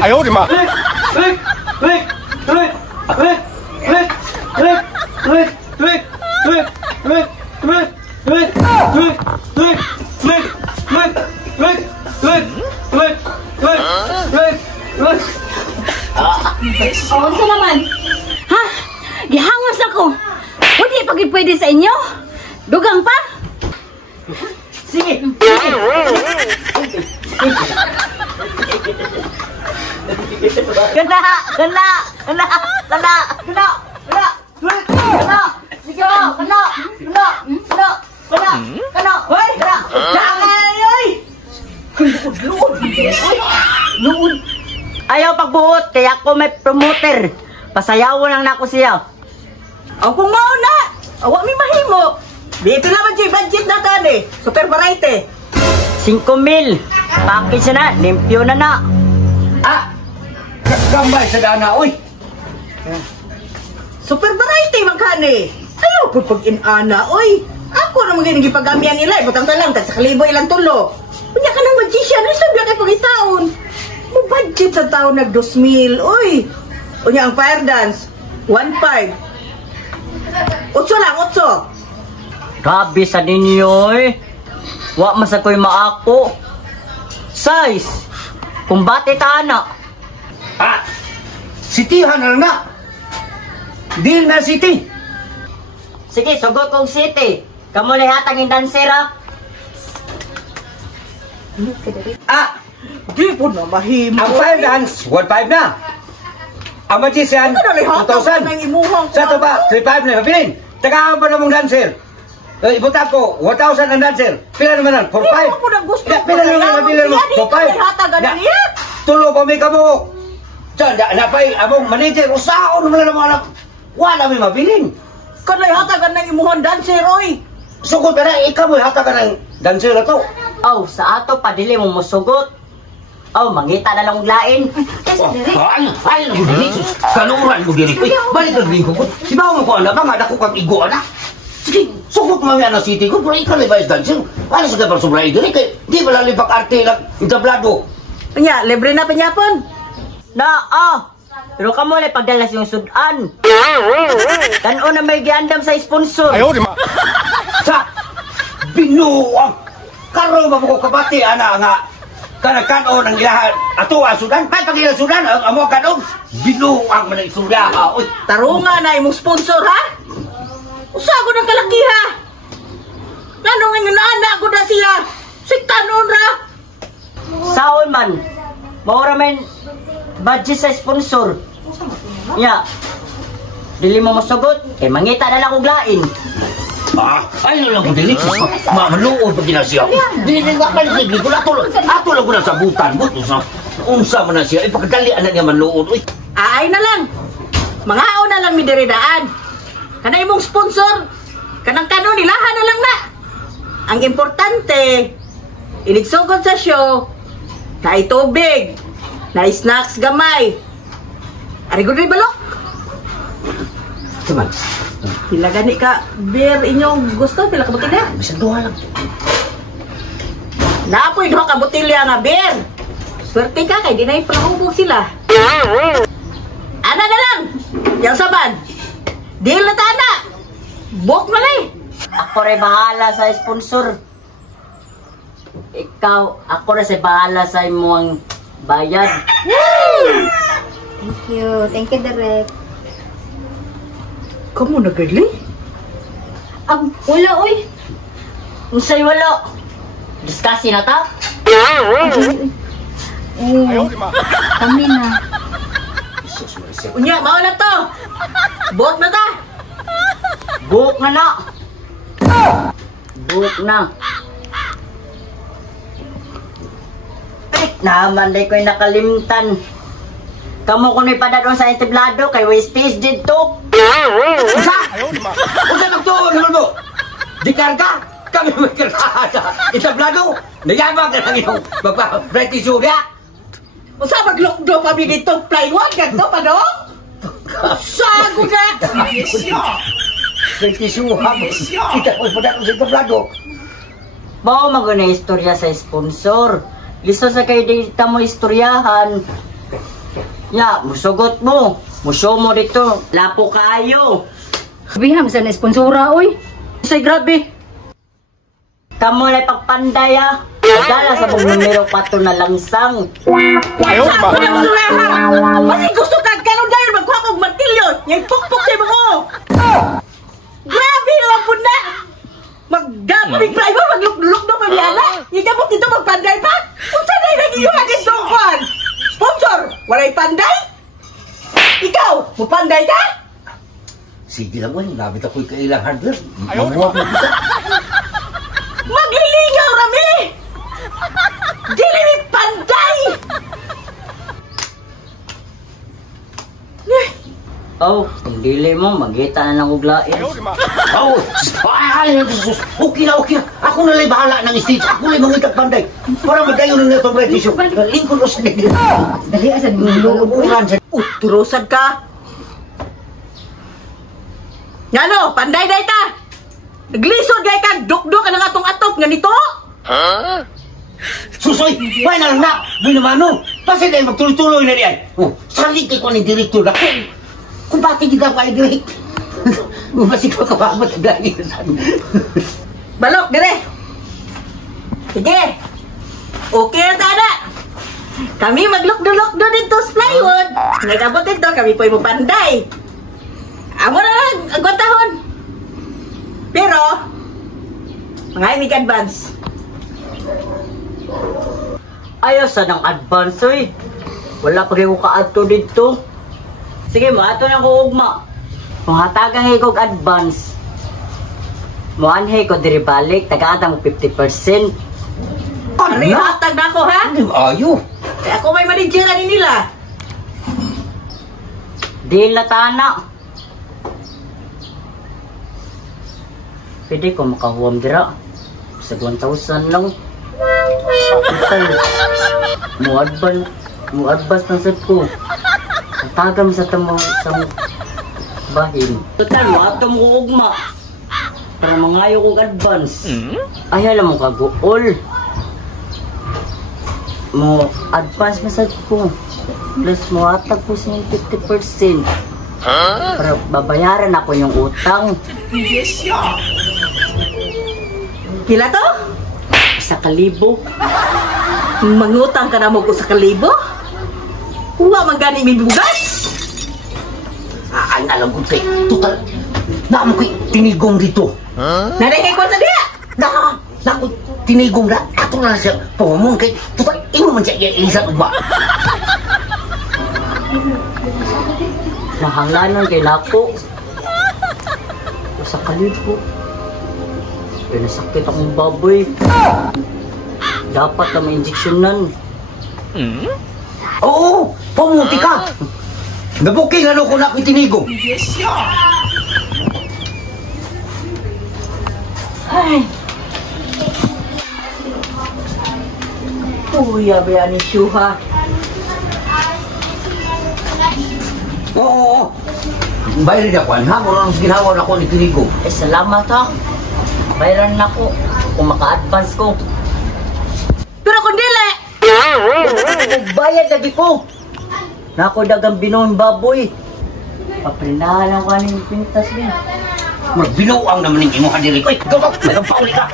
哎呦我的妈！ Unsa naman? Ha? Gihangas ako. Hindi pagid pwede sa inyo? Dugang pa? Sige. Ganda! Ganda! Ganda! Ganda! Ganda! Ganda! Ganda! Sige mo! Ganda! Ganda! Ganda! Ganda! Ganda! Hoy! Ganda! Jangan! Oy! Luod! Ayaw pagbuot, kaya ako may promoter. Pasayawan lang na ako siya. Ang kung mauna, awa mi mahimo. Dito naman siya budget na tani. Super variety. 5,000. Package na, limpyo na na. Ah! Gambay sa dana, oy! Super variety magkani. Ayaw po pag inana, oy. Ako na magiging gipagamian nila. Butang talang, tag sa kalibo ilang tulo. Punya ka ng magician, ay sabi kay pagitaon. Mo budget sa taon nag 2,000, oy. Unya ang fire dance, 1,500. 8 lang, 8. Grabe sa ninyo eh. Wa masakoy maako. Size. Kumbate ta na. Ah! Sitihan na lang na! Deal na city! Sige, sugot kong city. Kamu na hatangin dansera. Ah! Di po na mahimo. Ang fire dance, 1,500 na! Ang magician, Ano na lihatag 2,000! ng imuhang Sa ito ba, 3,500 na mabilin! Tagaan pa namang dancer! Ibuta ko, 1,000 ang dancer! Pila naman lang, 4,500! Hindi mo na gusto. Pila naman lang, pila naman, Siya, di ka lihatag na niya. Tulo pa may kamo! Diyan, napay, abong manager, usaon naman lang mga anak! Wala may mabilin! Kanay hatagan ng imuhang dancer, oy. Sugod pero ikaw mo hatagan ng dancer na to! Oh, sa ato padili mo musugot. Oh, mangita na lang og lain. Ay, mo dili. Kanuran mo dili. Balik ang lingko ko. Sibaw mo ko anak, mga dako kang igo anak. Sige, sugot mo na city ko, pero ikaw na ba is dancer? Ano sa kapal sobra dili kay di ba lalibak arte lang entablado. Panya, libre na panyapon. Na, pero kamo na pagdalas yung sudan. Tano na may giandam sa sponsor. 哎呦我的妈！ Sa binuang karo ba ko kabati ana nga kanakanon ang ilahan ato sudan pay pag ila sudan ang amo kanon binuang man istorya ha oy Tarunga na imong sponsor, ha? Usago ng kalakiha. Ngano nga yun, anak ko na siya. Siktanon ra. Saon man. Maura man budget sa sponsor. Nya. Dili mo masugot, kay mangita na lang og lain. ay lang ko dili maluod pag ginasiya dili nga kalisig ko ato lang ko na sabutan mo unsa man na siya ipakadali anak niya maluod oy Ay na lang. Mangao na lang mi diridaan. Kana imong sponsor. Kanang kanon ilahan na lang na. Ang importante, inigsugod sa show, kay tubig, na snacks gamay. Ari gud balok. Cuman, Pila gani ka beer inyong gusto, pila ka botelya? bisan duha lang. Napoy duha ka botelya nga beer. Swerte ka kay di na ipalahubog sila. Ana na lang. Yang saban. Deal na tana. Book na lay. Ako rin bahala sa sponsor. Ikaw, ako rin sa bahala sa imong bayad. Thank you. Thank you, Direk. Kamu nagali? Wala, uy. Unsay wala. Discuss na ta? Kami na. Unya, mao na to. Book na ta. Book na na. Book na. Ay, naman day ko'y nakalimtan. Kamu kung may padadon sa entablado kay wastage dito. Unsa? Unsa nagtuon naman mo? Di karga? Kami magkarga sa entablado. Nayabang ka lang yung magpa-practice yoga. Usa maglukdo pa mi dito plywood ganto pa do? Sago na. Practice yoga. Kita ko padadon sa entablado. Bao maguna istorya sa sponsor. Listo sa kayo dito mo istoryahan. Ya, musugot mo. Musyo mo dito. Lapo kayo. Biham sa na-sponsora, oy. Say, grabe. Kamu lay pagpanday ah. Dala sa mong numero 4 na langsang. Ako na masurahan! Kasi gusto ka, kanon dayon magkuha kong martilyo! Yung pukpuk sa mo! Grabe naman po na! Magdapamig driver, magluk-luk pa biyala! Yung gamot dito magpanday pa! Kung saan ay nag-iuhan yung dokwan! Sponsor, walay panday? Ikaw, mupanday ka? Sige lang, wala. Nabit ako'y kailang hardware. Mamuha mo kita. Maglilingaw rami! Dili mi panday! Oh, ang dili mo, magita na ng uglain. Oh, okay na. Ako na lang bahala ng stage. Ako na mga panday. Para madayo na itong retisyo. Lingkod ko sa nila. Dali, asan mo Ulan sa... Turosad ka! Ngano, panday day ta! Naglisod gay ka, duk-duk ka ng atong atop nga nito! Susoy, why na lang na? Buy naman no. Kasi dahil magtuloy-tuloy na riyan. Oh, salig kay ko ni direktor na. Kung bakit kita pa i-direct? Bumasi ko kapamat ang gani. Balok, dire! Sige! Okay na tada! Kami magluk-dulok-do dito sa plywood. Nagabot dito, kami po yung panday. Amo na lang, agwatahon. Pero, mga imig advance. Ayaw sa ng advance, oy. Wala pa kayo ka-ato dito. Sige, maato na ko ugma. Kung hatagang higog advance, muanhay ko diri balik, taga-atang 50%. Ari, hatag na ako, ha? Ayo. Kaya ako may manager ni nila. Di latana. Pwede ko makahuwam dira. Sa 1,000 lang. Mo advance na sad ko. Tagam sa tamo sa bahin. Total, wato mo ugma. Para mangayo kong advance. Ay, alam mo kaguol. Mo advance na sad ko. Plus mo atag ko sa 50%. Para babayaran ako yung utang. Kila to? 1,000. Mangutang ka na mo ko sa kalibo? Huwa man gani may bugas? Ang alam ko kay total. Na mo kay tinigong dito. Nanay kay kwarta diya? Na ko tinigong na. Ato na siya pumumong kay total. Imo man siya iisa ba? Nahanglanon kay Lapo. 1,000. Kaya nasakit akong baboy. Dapat na may injeksyonan. Oo, pamuti ka. Nabuking ano ko na ako'y tinigong. Ay. Uy, abaya ni Syuha. Oo. Bayari na kwan ha. Muna nang ginawa na ko ni tinigong. Eh, salamat ha. Bayaran na ko. Kung maka-advance ko. Pero kung dili, Bayad lagi ko. Nako dagang binuhon baboy. Paprinahan lang ko anong pintas niya. Magbinuang naman yung imuha diri ko. Ikaw ba? Mayroon pa uli ka.